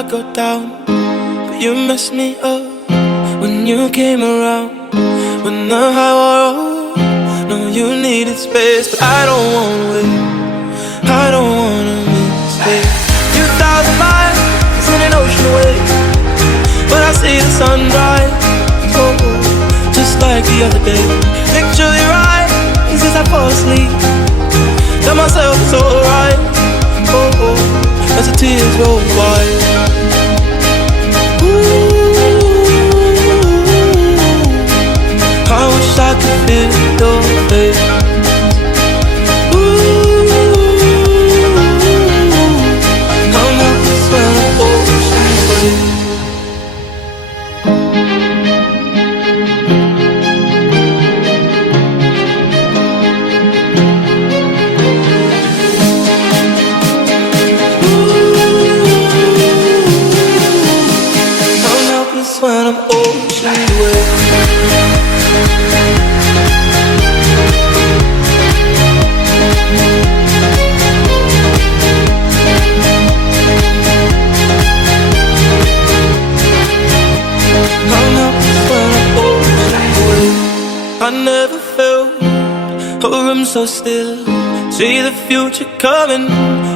I go down, but you messed me up when you came around. When the high wore off, no, you needed space, but I don't wanna wait, I don't wanna mistake. 2,000 miles in an ocean away, but I see the sunrise, oh, just like the other day. Picture your eyes as I fall asleep, tell myself it's alright, oh, as the tears roll by. I wish I could feel your face. I'm nervous when I'm ocean away. I'm helpless when I'm ocean away. I never felt a room so still. See the future coming,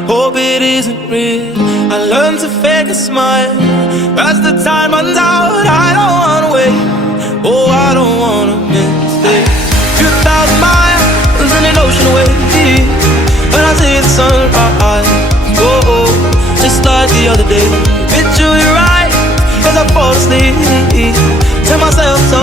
hope it isn't real. I learned to fake a smile as the time runs out. I don't wanna wait, oh, I don't wanna miss it. 2,000 miles in an ocean away, when I see the sunrise, oh, just like the other day. Picture your eyes as I fall asleep, tell myself so.